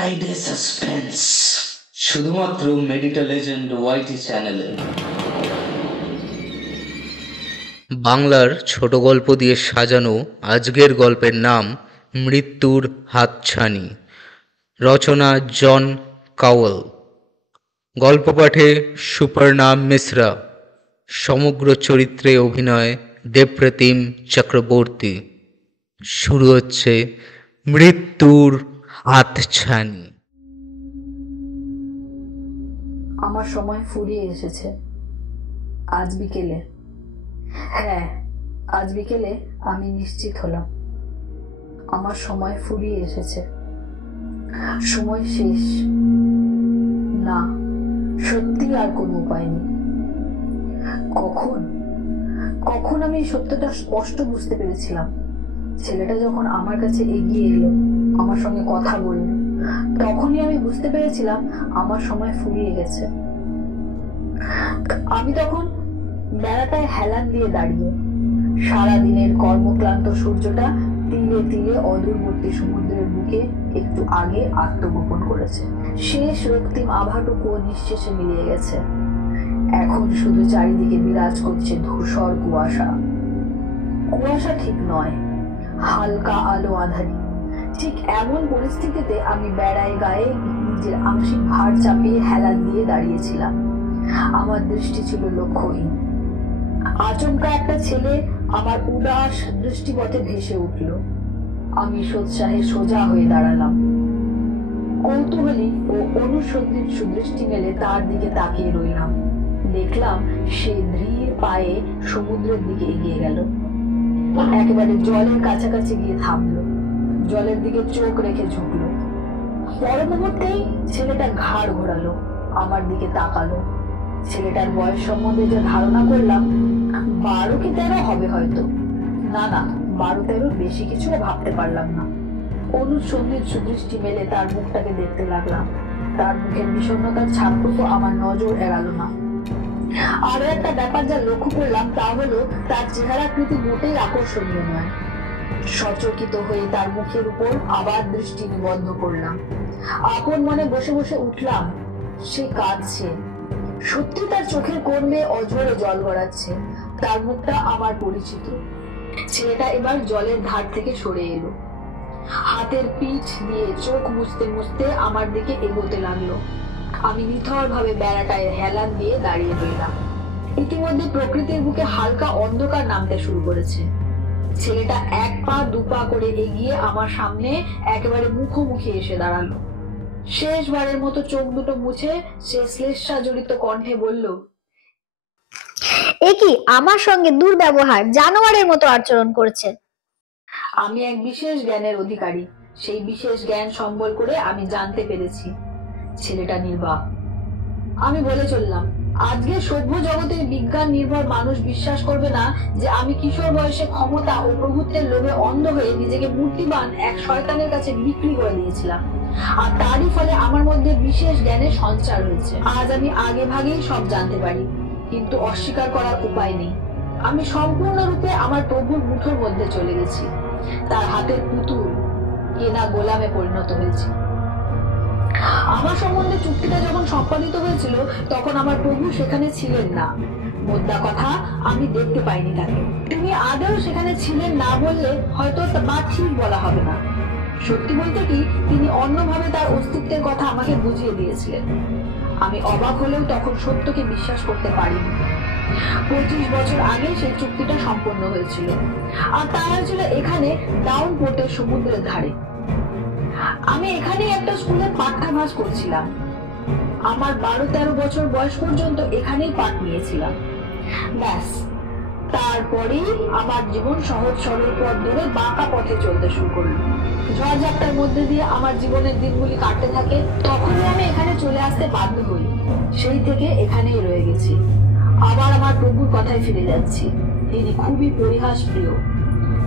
Friday suspense শুধুমাত্র মেডিটা legend ওয়াইটি চ্যানেলে। বাংলার ছোট গল্প দিয়ে সাজানো আজকের গল্পের নাম মৃত্যুর হাতছানি। রচনা জন কাওয়েল। গল্প পাঠে সুপর্ণা মিশ্রা। সমগ্র চরিত্রে অভিনয় দেবপ্রতিম চক্রবর্তী। শুরু হচ্ছে মৃত্যুর হাতছানি। আমার সময় ফুরিয়ে এসেছে। আজ বিকেলে, হ্যাঁ আজ বিকেলে আমি নিশ্চিত হলাম আমার সময় ফুরিয়ে এসেছে। সময় শেষ। না, সত্যি আর কোনো উপায় নেই। কখন আমি সত্যটা স্পষ্ট বুঝতে পেরেছিলাম? ছেলেটা যখন আমার কাছে এগিয়ে এলো, আমার সঙ্গে কথা বলল, তখনই আমি বুঝতে পেরেছিলাম আমার সময় ফুরিয়ে গেছে। আমি তখন বেড়াটায় হেলান দিয়ে দাঁড়িয়ে, সারাদিনের কর্মক্লান্ত সূর্যটা তিলে তিলে অদূরবর্তী সমুদ্রের বুকে একটু আগে আত্মগোপন করেছে। শেষ রক্তিম আভাটুকু নিঃশেষে মিলিয়ে গেছে। এখন শুধু চারিদিকে বিরাজ করছে ধূসর কুয়াশা। কুয়াশা ঠিক নয়, হালকা আলো আঁধারি। ঠিক এমন পরিস্থিতিতে আমি বেড়ায় গায়ে নিজের আংশিক ভার চাপিয়ে হেলান দিয়ে দাঁড়িয়েছিলাম। আমার দৃষ্টি ছিল লক্ষ্যহীন। আচমকা একটা ছেলে আমার উদাস দৃষ্টিপথে ভেসে উঠল। আমি সোৎসাহে সোজা হয়ে দাঁড়ালাম। কৌতূহলী ও অনুসন্ধিৎ সুদৃষ্টি মেলে তার দিকে তাকিয়ে রইলাম। দেখলাম সে ধীর পায়ে সমুদ্রের দিকে এগিয়ে গেল। একেবারে জলের কাছাকাছি গিয়ে থামলো, জলের দিকে চোখ রেখে ঝুঁকলো। পর মুহূর্তেই ছেলেটা ঘাড় ঘোরালো, আমার দিকে তাকালো। ছেলেটার বয়স সম্বন্ধে যে ধারণা করলাম 12 কি 13 হবে হয়তো। না, 12-13 বেশি কিছু ভাবতে পারলাম না। অনুসন্ধিৎ সুদৃষ্টি মেলে তার মুখটাকে দেখতে লাগলাম। তার মুখের বিষণ্ণতার ছাপটুকু আমার নজর এড়াল না। আরো একটা ব্যাপার যা লক্ষ্য করলাম তা হলো তার চেহারাকৃতি মোটেই আকর্ষণীয় নয়। সচকিত হয়ে তার মুখের উপর আবার দৃষ্টি নিবদ্ধ করলাম। আপন মনে বসে বসে উঠলাম, সে কাঁদছে। সত্যি তার চোখের কোণ বেয়ে অঝরে জল গড়াচ্ছে। তার মুখটা আমার পরিচিত। ছেলেটা এবার জলের ধার থেকে সরে এলো। হাতের পিঠ দিয়ে চোখ মুছতে মুছতে আমার দিকে এগোতে লাগলো। আমি নিথর ভাবে বেড়াটায় হেলান দিয়ে দাঁড়িয়ে রইলাম। ইতিমধ্যে প্রকৃতির বুকে হালকা অন্ধকার নামতে শুরু করেছে। ছেলেটা 1 পা 2 পা করে এগিয়ে আমার সামনে একেবারে মুখোমুখি এসে দাঁড়ালো। শেষবারের মতো চোখ দুটো মুছে সে শ্লেষা জড়িত কণ্ঠে বলল, এ কি আমার সঙ্গে দুর্ব্যবহার, জানোয়ারের মতো আচরণ করছে। আমি এক বিশেষ জ্ঞানের অধিকারী। সেই বিশেষ জ্ঞান সম্বল করে আমি জানতে পেরেছি ছেলেটা নির্বাক। আমি বলে চললাম, আজকে সভ্য জগতের বিজ্ঞান নির্ভর মানুষ বিশ্বাস করবে না যে আমি কিশোর বয়সে ক্ষমতা ও প্রভুত্বের লোভে অন্ধ হয়ে নিজেকে মূর্তিবান এক শয়তানের কাছে বিক্রি করে দিয়েছিলাম। আর তারই ফলে আমার মধ্যে বিশেষ জ্ঞানের সঞ্চার হয়েছে। আজ আমি আগে ভাগেই সব জানতে পারি, কিন্তু অস্বীকার করার উপায় নেই। আমি সম্পূর্ণরূপে আমার প্রভুর মুঠোর মধ্যে চলে গেছি। তার হাতের পুতুল, কেনা গোলামে পরিণত হয়েছে। আমার সম্বন্ধে চুক্তিটা যখন সম্পাদিত হয়েছিল তখন আমার প্রভু সেখানে ছিলেন না। মোদ্দা কথা, আমি দেখতে পাইনি তাকে। তিনি আদৌ সেখানে ছিলেন না বললে হয়তো বা ঠিক বলা হবে না। সত্যি বলতে কি, তিনি অন্যভাবে তার অস্তিত্বের কথা আমাকে বুঝিয়ে দিয়েছিলেন। আমি অবাক হলেও তখন সত্যকে বিশ্বাস করতে পারিনি। 25 বছর আগে সেই চুক্তিটা সম্পন্ন হয়েছিল, আর তা হয়েছিল এখানে ডাউনপোর্টের সমুদ্রের ধারে। আমি এখানে একটা স্কুলে পাঠ্যাভাস করছিলাম। আমার 12-13 বছর বয়স পর্যন্ত এখানেই পাঠ নিয়েছিলাম। ব্যাস, তারপরেই আমার জীবন সহজ সরল পথ ধরে বাঁকা পথে চলতে শুরু করলো। ঝড়ঝাপটার মধ্যে দিয়ে আমার জীবনের দিনগুলি কাটতে থাকে। তখনই আমি এখানে চলে আসতে বাধ্য হই। সেই থেকে এখানেই রয়ে গেছি। আবার আমার প্রভুর কথায় ফিরে যাচ্ছি। তিনি খুবই পরিহাস প্রিয়।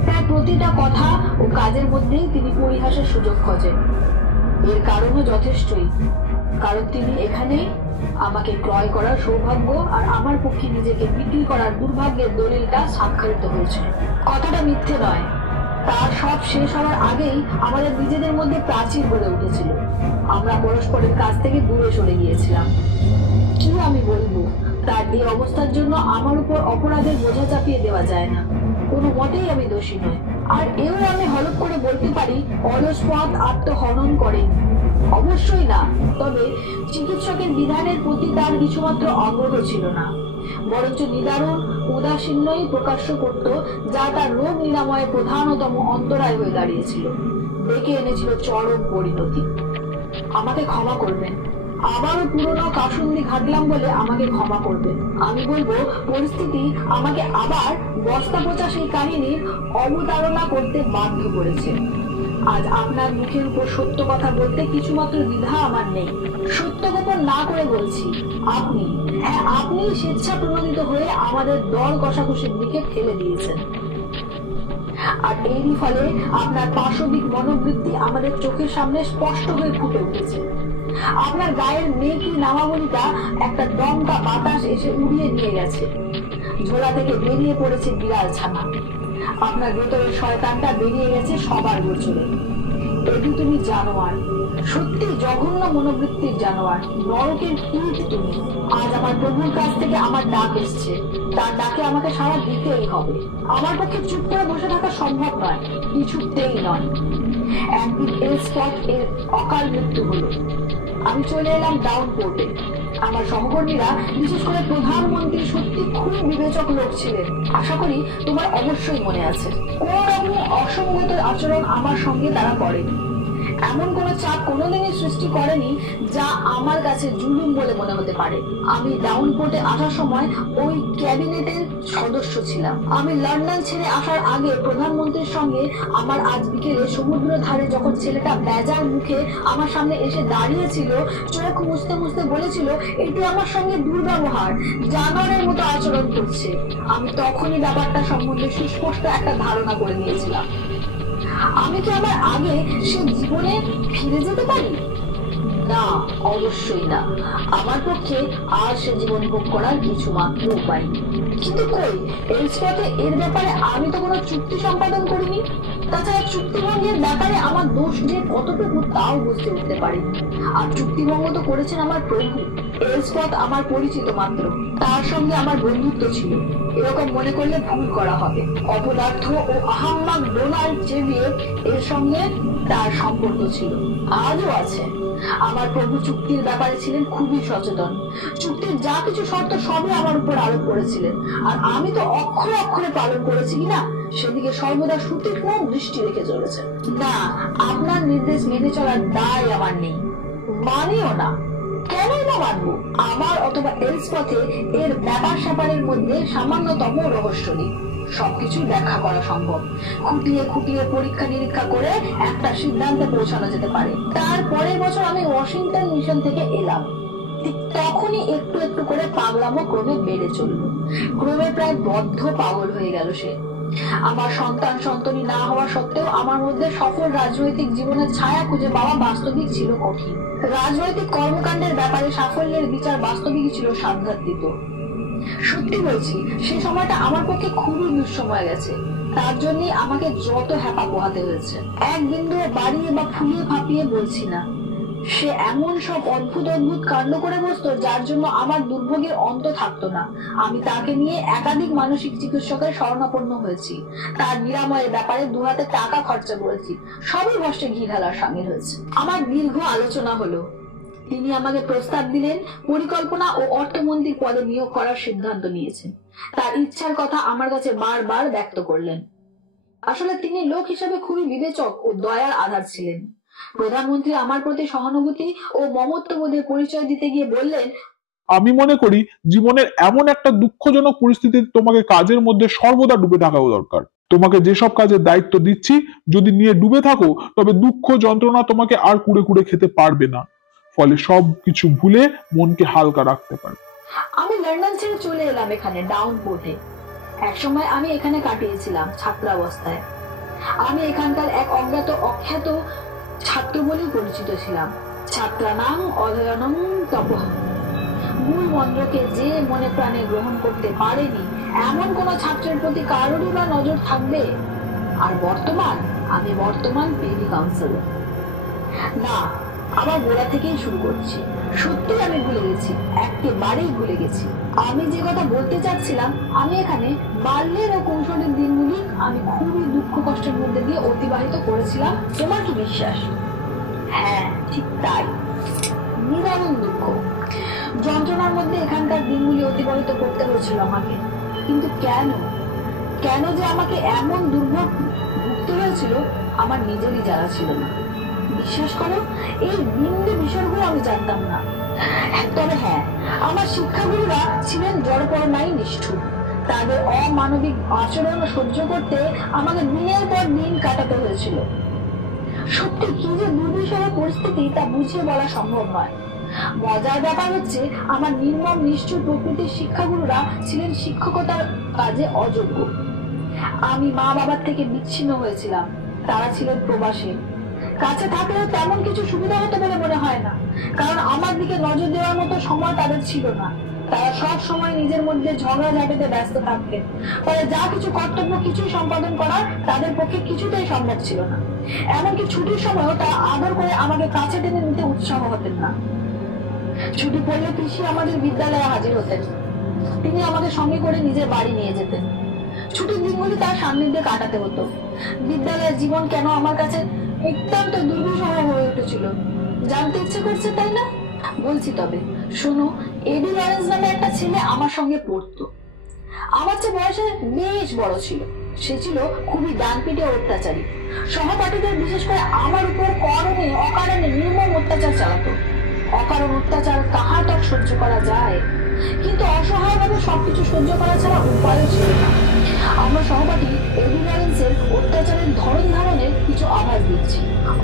তার প্রতিটা কথা ও কাজের মধ্যেই তিনি পরিহাসের সুযোগ খোঁজেন। এর কারণও যথেষ্টই, কারণ তিনি এখানেই আমাকে ক্রয় করার সৌভাগ্য আর আমার পক্ষে নিজেকে বিক্রি করার দুর্ভাগ্যের দলিলটা স্বাক্ষরিত হয়েছে। কথাটা মিথ্যে নয়। তার সব শেষ হওয়ার আগেই আমাদের নিজেদের মধ্যে প্রাচীর গড়ে উঠেছিল। আমরা পরস্পরের কাছ থেকে দূরে সরে গিয়েছিলাম। কি আমি বলবো, তার এই অবস্থার জন্য আমার উপর অপরাধের বোঝা চাপিয়ে দেওয়া যায় না। কোনো মতেই আমি দোষী নই। আর এও আমি হলফ করে বলতে পারি, অলস পথ আত্মহনন করেনি, অবশ্যই না। তবে চিকিৎসকের বিধানের প্রতি তার কিছুমাত্র আগ্রহ ছিল না, বরঞ্চ নিদারুণ উদাসীন্যই প্রকাশ্য করত, যা তার রোগ নিরাময়ের প্রধানতম অন্তরায় হয়ে দাঁড়িয়েছিল, ডেকে এনেছিল চরম পরিণতি। আমাকে ক্ষমা করবেন, আবারও পুরনো কাসুন্দি ঘাটলাম বলে আমাকে ক্ষমা করবেন। আমি বলবো, পরিস্থিতি আমাকে আবার বস্তা পচা সেই কাহিনীর অবতারণা করতে বাধ্য করেছে। আজ আপনার মুখের উপর সত্য কথা বলতে কিছুমাত্র দ্বিধা আমার নেই। সত্য গোপন না করে বলছি, আপনি স্বেচ্ছা প্রণোদিত হয়ে আমাদের দর কষাকষির দিকে ঠেলে দিয়েছেন। আর এরই ফলে আপনার পাশবিক মনোবৃত্তি আমাদের চোখের সামনে স্পষ্ট হয়ে ফুটে উঠেছে। আপনার গায়ের মেয়েকি নামাবলিটা একটা দমকা বাতাস এসে উড়িয়ে নিয়ে গেছে। ঝোলা থেকে বেরিয়ে পড়েছে বিড়াল ছানা। আপনার ভেতরের শয়তানটা বেরিয়ে গেছে সবার গোচরে। এটি তুমি জানোয়ার, সত্যি জঘন্য মনোবৃত্তির জানোয়ার, নরকের কীট তুমি। আজ আমার প্রভুর কাছ থেকে আমার ডাক এসছে, তার ডাকে আমাকে সাড়া দিতেই হবে। আমার পক্ষে চুপ করে বসে থাকা সম্ভব নয়, কিছুতেই নয়। একদিন এলস্পথ এর অকাল মৃত্যু হলো। আমি চলে এলাম ডাউন পোর্টে। আমার সহকর্মীরা, বিশেষ করে প্রধানমন্ত্রী, সত্যি খুব বিবেচক লোক ছিলেন। আশা করি তোমার অবশ্যই মনে আছে। কোন রকম অসংগত আচরণ আমার সঙ্গে তারা করেনি, এমন কোন চাপ কোনোদিনই সৃষ্টি করেনি যা আমার কাছে জুলুম বলে মনে হতে পারে। আমি ডাউন পোর্টে আসার সময় ওই ক্যাবিনেটের সদস্য ছিলাম। আমি লন্ডন ছেড়ে আসার আগে প্রধানমন্ত্রীর সঙ্গে আমার আজ বিকেলে সমুদ্র ধারে যখন ছেলেটা বেজার মুখে আমার সামনে এসে দাঁড়িয়েছিল, চোখ মুছতে মুছতে বলেছিল, এটি আমার সঙ্গে দুর্ব্যবহার, জানোয়ারের মতো আচরণ করছে, আমি তখনই ব্যাপারটা সম্বন্ধে সুস্পষ্ট একটা ধারণা করে নিয়েছিলাম। আমি কি আমার আগে সে জীবনে ফিরে যেতে পারি? না, অবশ্যই না। আমার পক্ষে আর সে জীবন ভোগ করার কিছু মাত্র উপায় নেই। কিন্তু কই, এলস্পথে এর ব্যাপারে আমি তো কোনো চুক্তি সম্পাদন করিনি। তাছাড়া চুক্তিভঙ্গের ব্যাপারে আমার দোষ যে কতটুকু তাও বুঝতে উঠতে পারিনি। আর চুক্তিভঙ্গ তো করেছেন আমার প্রভু। এলস্পথ আমার পরিচিত মাত্র, তার সঙ্গে আমার বন্ধুত্ব ছিল, এরকম মনে করলে ভুল করা হবে। অপদার্থ ও আহাম্মক ডোনাল্ড জেভিয়ার এর সঙ্গে তার সম্পর্ক ছিল, আজও আছে। আমার প্রভু চুক্তির ব্যাপারে ছিলেন খুবই সচেতন। চুক্তির যা কিছু শর্ত সবই আমার উপর আরোপ করেছিলেন, আর আমি তো অক্ষরে অক্ষরে পালন করেছি কিনা সেদিকে সর্বদা সুতীক্ষ্ণ দৃষ্টি রেখে চলেছে। না, আপনার নির্দেশ মেনে চলার দায় আমার নেই, মানিও না। কেনই না মানবো? আমার অথবা এলস্পথে এর ব্যাপার স্যাপারের মধ্যে সামান্যতম রহস্য নেই। সবকিছু ব্যাখ্যা করা সম্ভব। খুঁটিয়ে খুঁটিয়ে পরীক্ষা নিরীক্ষা করে একটা সিদ্ধান্তে পৌঁছানো যেতে পারে। তারপরের বছর আমি ওয়াশিংটন মিশন থেকে এলাম। ঠিক তখনই একটু একটু করে পাগলামো ক্রমে বেড়ে চলল। ক্রমে প্রায় বদ্ধ পাগল হয়ে গেল সে। আমার সন্তান সন্ততি না হওয়া সত্ত্বেও আমার মধ্যে সফল রাজনৈতিক জীবনের ছায়া খুঁজে পাওয়া বাস্তবিক ছিল কঠিন। রাজনৈতিক কর্মকাণ্ডের ব্যাপারে সাফল্যের বিচার বাস্তবিক ছিল সাধ্যাতীত। সত্যি বলছি, সে সময়টা আমার পক্ষে খুবই দুঃসময় গেছে। তার জন্যই আমাকে যত হ্যাপা পোহাতে হয়েছে। এক বিন্দু বাড়িয়ে বা ফুলিয়ে ফাঁপিয়ে বলছি না। সে এমন সব অদ্ভুত অদ্ভুত কাণ্ড করে বসতো যার জন্য আমার দুর্ভোগের অন্ত থাকতো না। আমি তাকে নিয়ে একাধিক মানসিক চিকিৎসকের শরণাপন্ন হয়েছি, তার নিরাময়ের ব্যাপারে দুহাতে টাকা খরচা করেছি, সবই ভস্মে ঘি ঢালার সামিল হয়েছে। আমার দীর্ঘ আলোচনা হলো। তিনি আমাকে প্রস্তাব দিলেন, পরিকল্পনা ও অর্থমন্ত্রীর পদে নিয়োগ করার সিদ্ধান্ত নিয়েছেন। তার ইচ্ছার কথা আমার কাছে বারবার ব্যক্ত করলেন। আসলে তিনি লোক হিসেবে খুবই বিবেচক ও দয়ার আধার ছিলেন। প্রধানমন্ত্রী আমার প্রতি সহানুভূতি ও মমত্ববোধের পরিচয় দিতে গিয়ে বললেন, আমি মনে করি জীবনের এমন একটা দুঃখজনক পরিস্থিতিতে তোমাকে কাজের মধ্যে সর্বদা ডুবে থাকা দরকার। তোমাকে যেসব কাজের দায়িত্ব দিচ্ছি, যদি নিয়ে ডুবে থাকো তবে দুঃখ যন্ত্রণা তোমাকে আর কুড়ে কুড়ে খেতে পারবে না। ফলে সব কিছু ভুলে মনকে হালকা রাখতে পারবে। আমি লন্ডন ছেড়ে চলে এলাম এখানে ডাউন পোর্টে। একসময় আমি এখানে কাটিয়েছিলাম ছাত্রাবস্থায়। আমি এখানকার এক অজ্ঞাত অখ্যাত ছাত্র বলেই পরিচিত ছিলাম। ছাত্রানাং অধ্যয়নং তপঃ। মূল মন্ত্রকে যে মনে প্রাণে গ্রহণ করতে পারেনি, এমন কোন ছাত্রের প্রতি কারোরই বা নজর থাকবে? আর আমি বর্তমান পেরি কাউন্সিলর। না, আবার গোড়া থেকেই শুরু করছি। সত্যি আমি ভুলে গেছি, একেবারেই ভুলে গেছি। আমি যে কথা বলতে চাচ্ছিলাম, আমি এখানে বাল্যের ও কৈশোরের দিনগুলি আমি খুবই দুঃখ কষ্টের মধ্যে দিয়ে অতিবাহিত করেছিলাম। তোমার কি বিশ্বাস? হ্যাঁ, ঠিক তাই, নিদারুণ দুঃখ যন্ত্রণার মধ্যে এখানকার দিনগুলি অতিবাহিত করতে হয়েছিল আমাকে। কিন্তু কেন যে আমাকে এমন দুর্ভোগ ভুগতে হয়েছিল আমার নিজেরই জানা ছিল না। বিশ্বাস করো, এই বিন্দু বিষয়গুলো আমি জানতাম না। তবে হ্যাঁ, আমার শিক্ষাগুরুরা ছিলেন জড়পরনাই নিষ্ঠুর। তাদের অমানবিক আচরণ সহ্য করতে আমাকে দিনের পর দিন কাটাতে হয়েছিল। সত্যি কি যে দুর্বিষহ পরিস্থিতি তা বুঝিয়ে বলা সম্ভব নয়। মজার ব্যাপার হচ্ছে, আমার নির্মম নিষ্ঠুর প্রকৃতির শিক্ষাগুরুরা ছিলেন শিক্ষকতার কাজে অযোগ্য। আমি মা বাবার থেকে বিচ্ছিন্ন হয়েছিলাম, তারা ছিলেন প্রবাসী। কাছে থাকলেও তেমন কিছু সুবিধা হতো বলে মনে হয় না, কারণ আমার দিকে নজর দেওয়ার মতো সময় তাদের ছিল না। তারা সব সময় নিজের মধ্যে ঝগড়াঝাটিতে ব্যস্ত থাকতেন, ফলে যা কিছু কর্তব্য কিছুই সম্পাদন করা তাদের পক্ষে কিছুতেই সম্ভব ছিল না। এমনকি ছুটির সময়ও তারা আদর করে আমাকে কাছে টেনে নিতে উৎসাহ হতেন না। ছুটি পড়লে পিসি আমাদের বিদ্যালয়ে হাজির হতেন। তিনি আমাদের সঙ্গে করে নিজের বাড়ি নিয়ে যেতেন। ছুটির দিনগুলি তার সান্নিধ্যে কাটাতে হতো। বিদ্যালয়ের জীবন কেন আমার কাছে অত্যন্ত দুর্বিষহ হয়ে উঠেছিল জানতে ইচ্ছে করছে, তাই না? বলছি তবে শোনো। এডি লরেন্স নামে একটা ছেলে আমার সঙ্গে পড়তো। আমার চেয়ে বয়সে বেশ বড় ছিল। সে ছিল খুবই ডানপিটে অত্যাচারী। সহপাঠীদের, বিশেষ করে আমার উপর অকারণে নির্মম অত্যাচার চালাতো। অকারণ অত্যাচার কাহার তক সহ্য করা যায়? কিন্তু অসহায়ভাবে সবকিছু সহ্য করা ছাড়া উপায়ও ছিল না। আমার সহপাঠী এডি লরেন্সের অত্যাচারের ধরন ধারণের কিছু আভাস দিচ্ছি।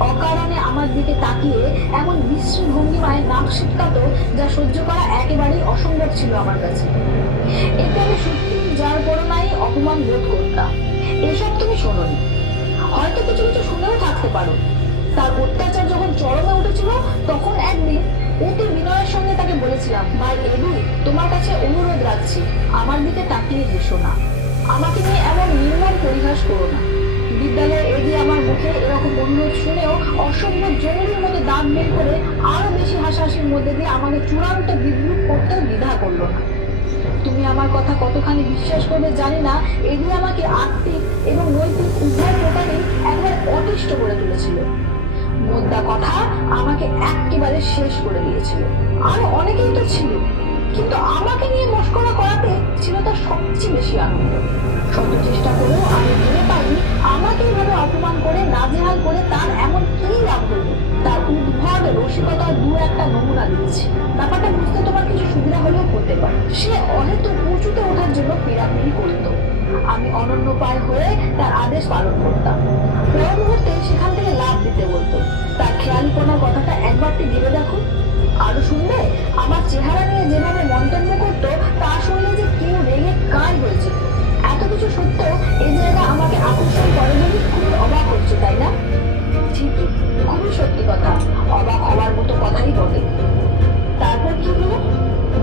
অকারণে আমার দিকে তাকিয়ে এমন বিশ্রী ভঙ্গিমায় নাক ছিটকাতো, যা সহ্য করা একেবারেই অসম্ভব ছিল আমার কাছে। এতে আমি সত্যি যার পরনাই অপমান বোধ করতাম। এসব তুমি শোনোনি, হয়তো কিছু কিছু শুনেও থাকতে পারো। তার অত্যাচার যখন চরমে উঠেছিল, তখন একদিন অতি বিনয়ের সঙ্গে তাকে বলেছিলাম, ভাই এডি, তোমার কাছে অনুরোধ রাখছি, আমার দিকে তাকিয়ে হেসো না, আমাকে নিয়ে এমন নির্মম পরিহাস করো না। বিদ্যালয়ে এডি আমার মুখে এরকম অনুরোধ শুনেও অসম্ভব জরুরির মতো দাঁত বের করে আরো বেশি হাসাহাসির মধ্যে দিয়ে আমাকে চূড়ান্ত বিদ্রুপ করতেও দ্বিধা করলো না। তুমি আমার কথা কতখানি বিশ্বাস করবে জানি না, এডি আমাকে আত্মিক এবং নৈতিক উভয় প্রকারেই একবার অতিষ্ঠ করে তুলেছিল। মোদ্দা কথা, আমাকে একেবারে শেষ করে দিয়েছিল। আরো অনেকেই তো ছিল, কিন্তু আমাকে নিয়ে মস্করা করাতে ছিল তার সবচেয়ে বেশি আনন্দ। শত চেষ্টা করেও আমি ভেবে পাইনি আমাকে এইভাবে অপমান করে নাজেহাল করে তার এমন কি লাভ হলো। তার উদ্ভট রসিকতার দু একটা নমুনা দিয়েছি। ব্যাপারটা বুঝতে তোমার কিছু সুবিধা হলেও হতে পারে। সে অহেতুক উঁচুতে ওঠার জন্য পিড়াপিড়ি করত। আমি অনন্যপায় হয়ে তার আদেশ পালন করতাম। পর মুহূর্তে সেখান থেকে লাভ দিতে বলতো। তার খেয়ালিপনার কথাটা একবারটি ভেবে দেখো। আরো শুনবে, আমার চেহারা নিয়ে যেভাবে মন্তব্য করতো, তা শুনলে যে কেউ রেগে কাঁই হয়েছে। এত কিছু সত্ত্বেও এই জায়গা আমাকে আকর্ষণ করে বলে খুবই অবাক হচ্ছে, তাই না? ঠিকই, খুবই সত্যি কথা, অবাক হওয়ার মতো কথাই বলে। তারপর কি হলো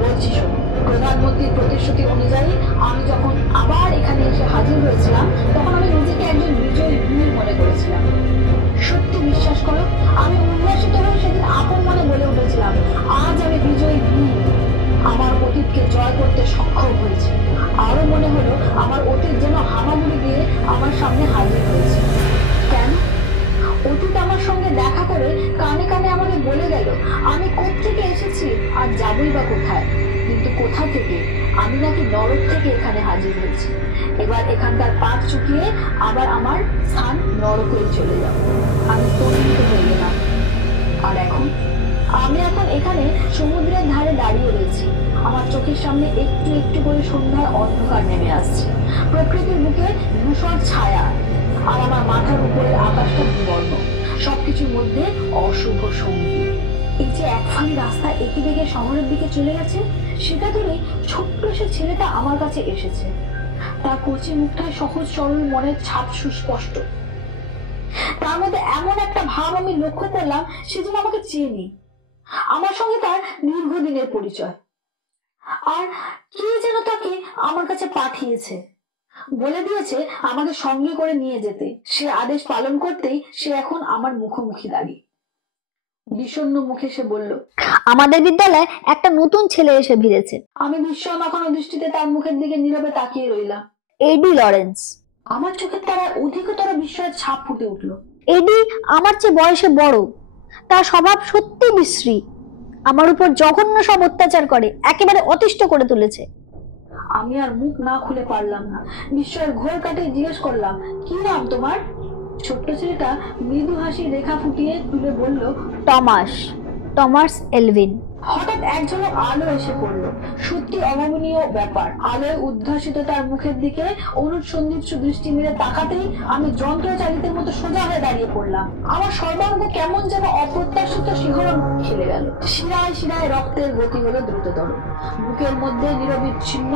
বলছি শোনো। প্রধানমন্ত্রীর প্রতিশ্রুতি অনুযায়ী আমি যখন আবার এখানে এসে হাজির হয়েছিলাম, তখন আমি নিজেকে একজন বিজয়ী বীর মনে করেছিলাম। সত্যি বিশ্বাস করো, আমি উল্লাসিত হয়ে সেদিন আপন মনে বলে উঠেছিলাম, আজ আমি বিজয়ী বীর। আমার অতীতকে জয় করতে সক্ষম হয়েছে। আরো মনে হলো আমার অতীত যেন হামাগুড়ি দিয়ে আমার সামনে হাজির হয়েছে। কেন? অতীত আমার সঙ্গে দেখা করে কানে কানে আমাকে বলে গেল আমি কোত্থেকে এসেছি আর যাবই বা কোথায়। কিন্তু কোথা থেকে? আমি নাকি নরক থেকে এখানে হাজির হয়েছি। এবার এখানকার পাঠ চুকিয়ে আবার আমার স্থান নরকেই চলে যাব। আমি তন্নিত হয়ে গেলাম। আর আমি এখন এখানে সমুদ্রের ধারে দাঁড়িয়ে রয়েছি। আমার চোখের সামনে একটু একটু করে সন্ধ্যার অন্ধকার নেমে আসছে। প্রকৃতির বুকে ধূসর ছায়া, আর আমার মাথার উপরের আকাশটা বিবর্ণ। সবকিছুর মধ্যে অশুভ সঙ্গী। এই যে এক ফালি রাস্তা এঁকে বেঁকে শহরের দিকে চলে গেছে, সেটা ধরেই ছোট্ট সে ছেলেটা আমার কাছে এসেছে। তার কচি মুখটায় সহজ সরল মনের ছাপ সুস্পষ্ট। তার মধ্যে এমন একটা ভাব আমি লক্ষ্য করলাম, সে যেন আমাকে চেনে। আমার সঙ্গে তার দীর্ঘদিনের পরিচয়। আর কে যেন তাকে আমার কাছে পাঠিয়েছে। বলে দিয়েছে আমাকে সঙ্গে করে নিয়ে যেতে। সে আদেশ পালন করতেই সে এখন আমার মুখোমুখি দাঁড়িয়ে। বিষণ্ণ মুখে সে বলল, আমাদের বিদ্যালয়ে একটা নতুন ছেলে এসে ভিড়েছে। আমি বিস্ময় মাখানো দৃষ্টিতে তার মুখের দিকে নীরবে তাকিয়ে রইলাম। এডি লরেন্স। আমার চোখের তারায় অধিকতর বিস্ময়ের ছাপ ফুটে উঠল। এডি আমার চেয়ে বয়সে বড়, তার স্বভাব সত্যি বিশ্রী। আমার উপর জঘন্য সব অত্যাচার করে, একেবারে অতিষ্ঠ করে তুলেছে। আমি আর মুখ না খুলে পারলাম না। বিস্ময়ের ঘোর কাটিয়ে জিজ্ঞেস করলাম, কি নাম তোমার? ছোট্ট ছেলেটা মৃদু হাসির রেখা ফুটিয়ে তুলে বলল, টমাস, টমাস এলভিন। হঠাৎ এক ঝলক আলো এসে পড়লো। সত্যি অভাবনীয় ব্যাপার। আলোয় উদ্ভাসিত তার মুখের দিকে অনুসন্ধিৎসু দৃষ্টি মেরে তাকাতেই আমি যন্ত্রচালিতের মতো সোজা হয়ে দাঁড়িয়ে পড়লাম। আমার সর্বাঙ্গ কেমন যেন অপ্রত্যাশিত শিহরণ খেলে গেল। শিরায় শিরায় রক্তের গতি হলো দ্রুততর। বুকের মধ্যে নিরবিচ্ছিন্ন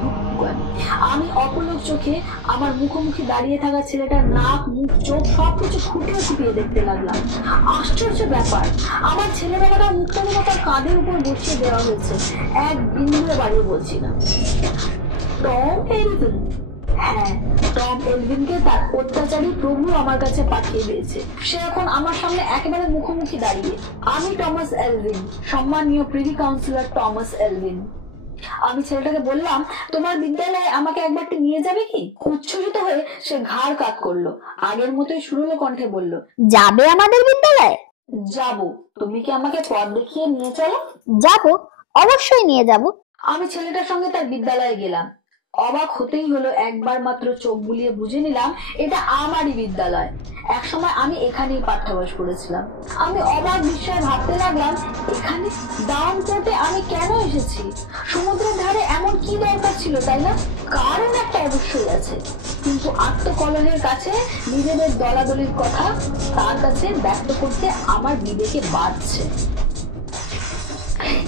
ধুকপুকানি। আমি অপলক চোখে আমার মুখোমুখি দাঁড়িয়ে থাকা ছেলেটার নাক, মুখ, চোখ সবকিছু খুঁটিয়ে খুঁটিয়ে দেখতে লাগলাম। আশ্চর্য ব্যাপার, আমার ছেলেবেলাটা মুক্তমতার কাঁধের উপর বসিয়ে দেওয়া হয়েছে। এক বিন্দু বাড়িয়ে বলছি না। Tom Elvin. হ্যাঁ, টম এলভিনকে তার অত্যাচারী প্রভু আমার কাছে পাঠিয়ে দিয়েছে। সে এখন আমার সামনে একেবারে মুখোমুখি দাঁড়িয়ে। আমি টমাস এলভিন, সম্মানীয় প্রিভি কাউন্সিলর টমাস এলভিন। আমি ছেলেটাকে বললাম, তোমার বিদ্যালয়ে আমাকে একবারটি নিয়ে যাবে কি? উচ্ছ্বসিত হয়ে সে ঘাড় কাত করলো। আগের মতোই সুরলো কণ্ঠে বলল, যাবে আমাদের বিদ্যালয়ে? যাবো। তুমি কি আমাকে পথ দেখিয়ে নিয়ে চলো? যাবো, অবশ্যই নিয়ে যাব। আমি ছেলেটার সঙ্গে তার বিদ্যালয়ে গেলাম। অবাক হতেই হলো, একবার মাত্র চোখ বুলিয়ে বুঝে নিলাম এটা আমারই বিদ্যালয়। একসময় আমি এখানেই পাঠ্যাভ্যাস করেছিলাম। আমি অবাক বিস্ময়ে ভাবতে লাগলাম, এখানে ডাউনপোর্টে আমি কেন এসেছি? সমুদ্রের ধারে এমন কি দরকার ছিল, তাই না? কারণ একটা অবশ্যই আছে, কিন্তু আত্মকলহের কাছে নিজেদের দলাদলির কথা তার কাছে ব্যক্ত করতে আমার বিবেকে বাধছে।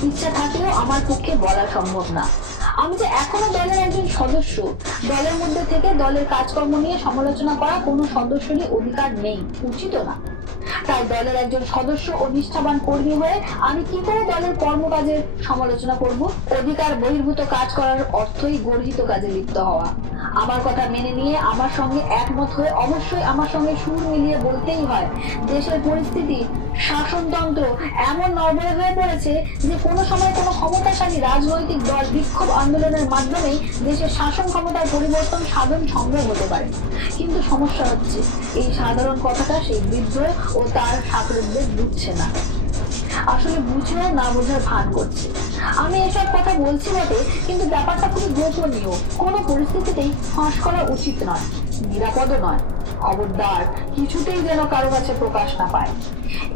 ইচ্ছা থাকলেও আমার পক্ষে বলা সম্ভব না। আমি যে এখনো দলের একজন সদস্য। দলের মধ্যে থেকে দলের কাজকর্ম নিয়ে সমালোচনা করা কোনো সদস্যেরই অধিকার নেই, উচিত না। তাই দলের একজন সদস্য ও নিষ্ঠাবান কর্মী হয়ে আমি কি করে দলের কর্মকাজের সমালোচনা করব? অধিকার বহির্ভূত কাজ করার অর্থই গর্হিত কাজে লিপ্ত হওয়া। আমার কথা মেনে নিয়ে আমার সঙ্গে একমত হয়ে অবশ্যই আমার সঙ্গে সুর মিলিয়ে বলতেই হয়, দেশের পরিস্থিতি, শাসনতন্ত্র এমন নড়বড়ে হয়ে পড়েছে যে কোনো সময় কোনো ক্ষমতাশালী রাজনৈতিক দল বিক্ষোভ আন্দোলনের মাধ্যমেই দেশের শাসন ক্ষমতার পরিবর্তন সাধন সম্ভব হতে পারে। কিন্তু সমস্যা হচ্ছে, এই সাধারণ কথাটা সেই বৃদ্ধ ও তার সাকরেদদের বুঝছে না। আসলে বুঝেও না বোঝার ভান করছে। আমি এসব কথা বলছি বটে, কিন্তু ব্যাপারটা খুবই গোপনীয়। কোনো পরিস্থিতিতেই ফাঁস করা উচিত নয়, নিরাপদও নয়। খবরদার, কিছুতেই যেন কারো কাছে প্রকাশ না পায়।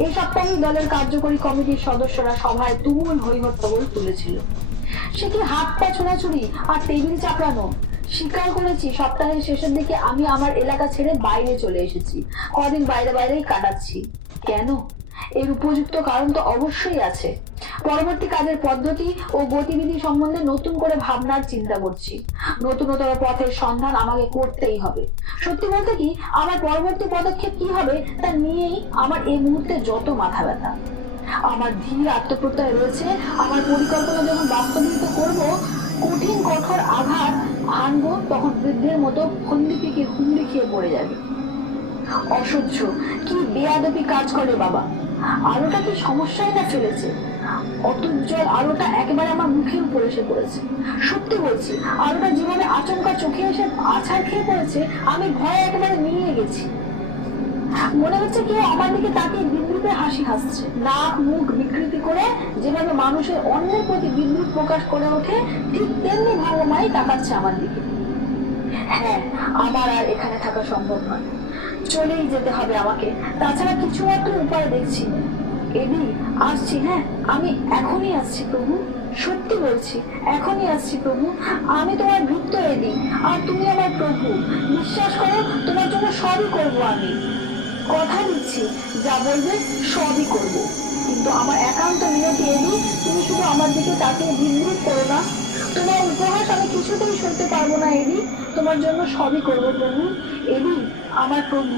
এই সপ্তাহেই দলের কার্যকরী কমিটির সদস্যরা সভায় তুমুল হইহট্টগোল তুলেছিল। সে কি হাত পা ছোড়াছুড়ি আর টেবিল চাপড়ানো! স্বীকার করেছি, সপ্তাহের শেষের দিকে আমি আমার এলাকা ছেড়ে বাইরে চলে এসেছি। কদিন বাইরে বাইরেই কাটাচ্ছি। কেন? এর উপযুক্ত কারণ তো অবশ্যই আছে। পরবর্তী কাজের পদ্ধতি ও গতিবিধি সম্বন্ধে নতুন করে ভাবনার চিন্তা করছি। নতুনতর পথের সন্ধান আমাকে করতেই হবে। সত্যি বলতে কি, আমার পরবর্তী পদক্ষেপ কি হবে তা নিয়েই আমার এই মুহূর্তে যত মাথা ব্যথা। আমার ধীর আত্মপ্রত্যয় রয়েছে, আমার পরিকল্পনা যখন বাস্তবায়িত করব, কঠিন কঠোর আঘাত আনবো, তখন বৃদ্ধের মতো ফন্দিপিকে হুমড়ি খেয়ে পড়ে যাবে। অসহ্য, কি বেয়াদবি কাজ করে বাবা! আলোটা কি সমস্যায় না ফেলেছে? অতুজ্জ্বল আলোটা একেবারে আমার মুখের উপর এসে পড়েছে। সত্যি বলছি, আলোটা যেভাবে আচমকা চোখে এসে আছাড় খেয়ে পড়েছে, আমি ভয়ে একেবারে নিয়ে গেছি। মনে হচ্ছে কেউ আমার দিকে তাকিয়ে বিদ্রুপে হাসি হাসছে। নাক মুখ বিকৃতি করে যেভাবে মানুষের অন্যের প্রতি বিদ্রুপ প্রকাশ করে ওঠে, ঠিক তেমনি ভাবমাই তাকাচ্ছে আমার দিকে। হ্যাঁ, আমার আর এখানে থাকা সম্ভব নয়, চলেই যেতে হবে আমাকে। তাছাড়া কিছু মাত্র উপায় দেখছি না। এডি, আসছি। হ্যাঁ, আমি এখনই আসছি প্রভু, সত্যি বলছি, এখনই আসছি প্রভু। আমি তোমার ভৃত্য এডি, আর তুমি আমার প্রভু। বিশ্বাস করো, তোমার জন্য সবই করবো আমি। কথা দিচ্ছি, যা বলবে সবই করব। কিন্তু আমার একান্ত মিনতি এডি, তুমি শুধু আমার দিকে তাকিয়ে বিদ্রুপ করো না। তোমার উপহাস আমি কিছুতেই সইতে পারবো না এডি। তোমার জন্য সবই করবো প্রভু। এডি, আমার প্রভু,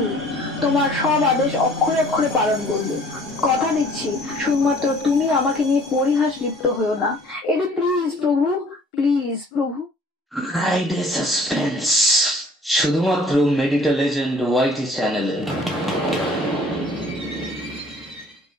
তোমার সব আদেশ অক্ষরে অক্ষরে পালন করবো। কথা দিচ্ছি, শুধুমাত্র তুমি আমাকে নিয়ে পরিহাস লিপ্ত হয়েও না এডি, প্লিজ প্রভু, প্লিজ প্রভু। Hide the suspense. শুধুমাত্র মেডিকেল এজেন্ট ওয়াইটি চ্যানেলে।